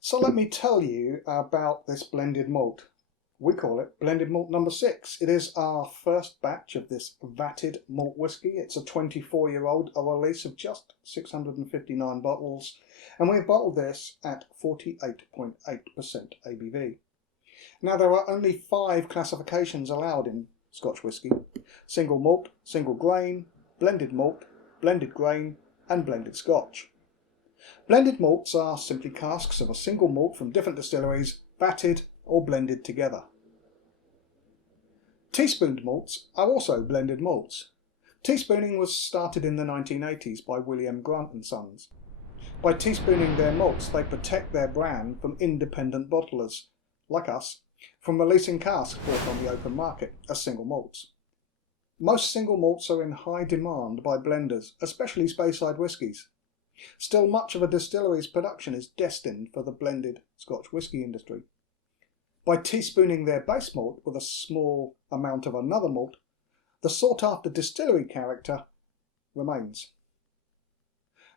So let me tell you about this blended malt. We call it blended malt number 6. It is our first batch of this vatted malt whisky. It's a 24-year-old, a release of just 659 bottles, and we've bottled this at 48.8% ABV. Now there are only 5 classifications allowed in Scotch whisky: single malt, single grain, blended malt, blended grain, and blended Scotch. Blended malts are simply casks of a single malt from different distilleries, vatted or blended together. Teaspooned malts are also blended malts. Teaspooning was started in the 1980s by William Grant and Sons. By teaspooning their malts, they protect their brand from independent bottlers, like us, from releasing casks bought on the open market as single malts. Most single malts are in high demand by blenders, especially Speyside whiskies. Still, much of a distillery's production is destined for the blended Scotch whisky industry. By teaspooning their base malt with a small amount of another malt, the sought-after distillery character remains.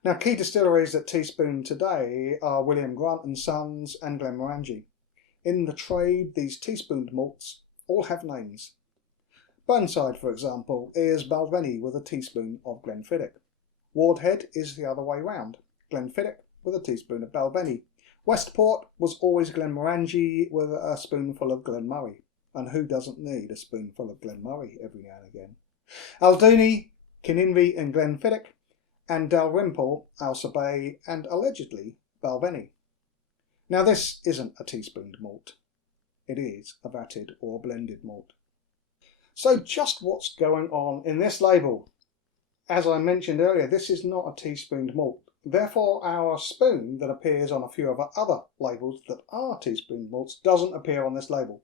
Now, key distilleries that teaspoon today are William Grant and Sons and Glen. In the trade, these teaspooned malts all have names. Burnside, for example, is Balvenie with a teaspoon of Glenfiddich. Wardhead is the other way round, Glenfiddich with a teaspoon of Balvenie. Westport was always Glenmorangie with a spoonful of Glenmurray. And who doesn't need a spoonful of Glenmurray every now and again? Alderney, Kininvie and Glenfiddich, and Dalrymple, Ailsa Bay, and allegedly Balvenie. Now this isn't a teaspooned malt. It is a vatted or blended malt. So just what's going on in this label? As I mentioned earlier, this is not a teaspooned malt. Therefore, our spoon that appears on a few of our other labels that are teaspooned malts doesn't appear on this label.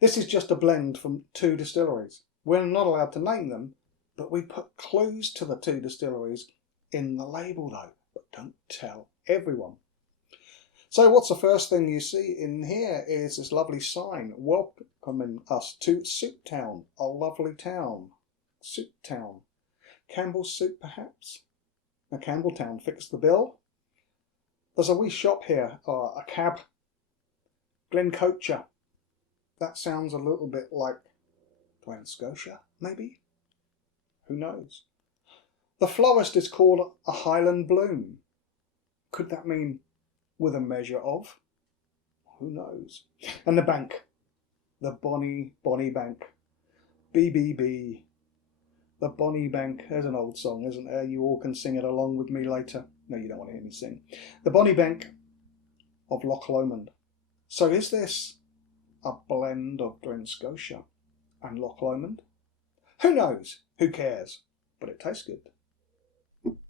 This is just a blend from 2 distilleries. We're not allowed to name them, but we put clues to the 2 distilleries in the label though, but don't tell everyone. So what's the first thing you see in here is this lovely sign welcoming us to Souptown, a lovely town. Souptown. Campbell's Soup perhaps? Now Campbelltown fixed the bill. There's a wee shop here, a cab. Glencocha. That sounds a little bit like Glen Scotia, maybe? Who knows? The Florist is called a Highland Bloom. Could that mean with a measure of? Who knows? And the bank. The Bonny Bank. BBB. The Bonny Bank. There's an old song, isn't there? You all can sing it along with me later. No, you don't want to hear me sing. The Bonny Bank of Loch Lomond. So is this a blend of Glen Scotia and Loch Lomond? Who knows? Who cares? But it tastes good.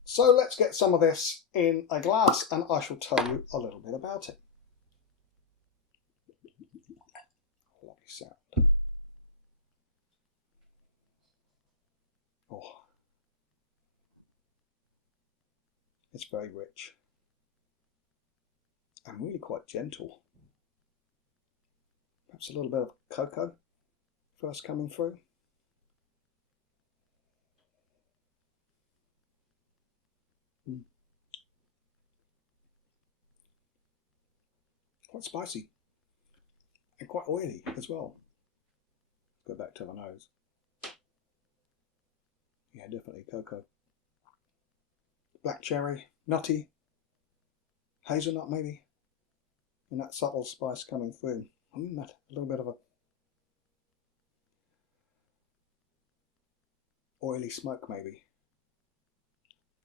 So let's get some of this in a glass and I shall tell you a little bit about it. Lovely sound. Oh, it's very rich and really quite gentle. Perhaps a little bit of cocoa first coming through. Quite spicy and quite oily as well. Go back to the nose. Yeah, definitely cocoa. Black cherry, nutty, hazelnut maybe, and that subtle spice coming through. A little bit of a oily smoke maybe.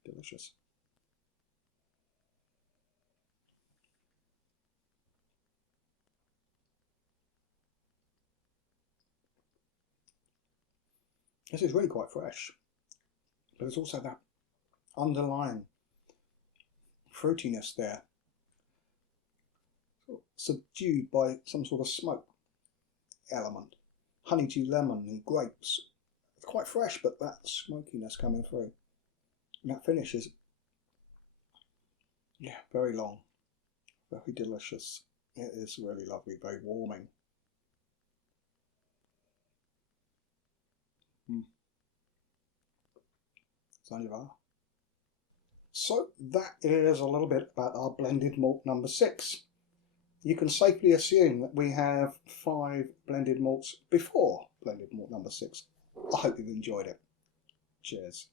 Delicious. This is really quite fresh, but there's also that underlying fruitiness there, subdued by some sort of smoke element. Honeydew lemon and grapes. It's quite fresh, but that smokiness coming through. And that finish is, yeah, very long, very delicious. It is really lovely, very warming. So that is a little bit about our blended malt number 6. you can safely assume that we have 5 blended malts before blended malt number 6. I hope you've enjoyed it. Cheers.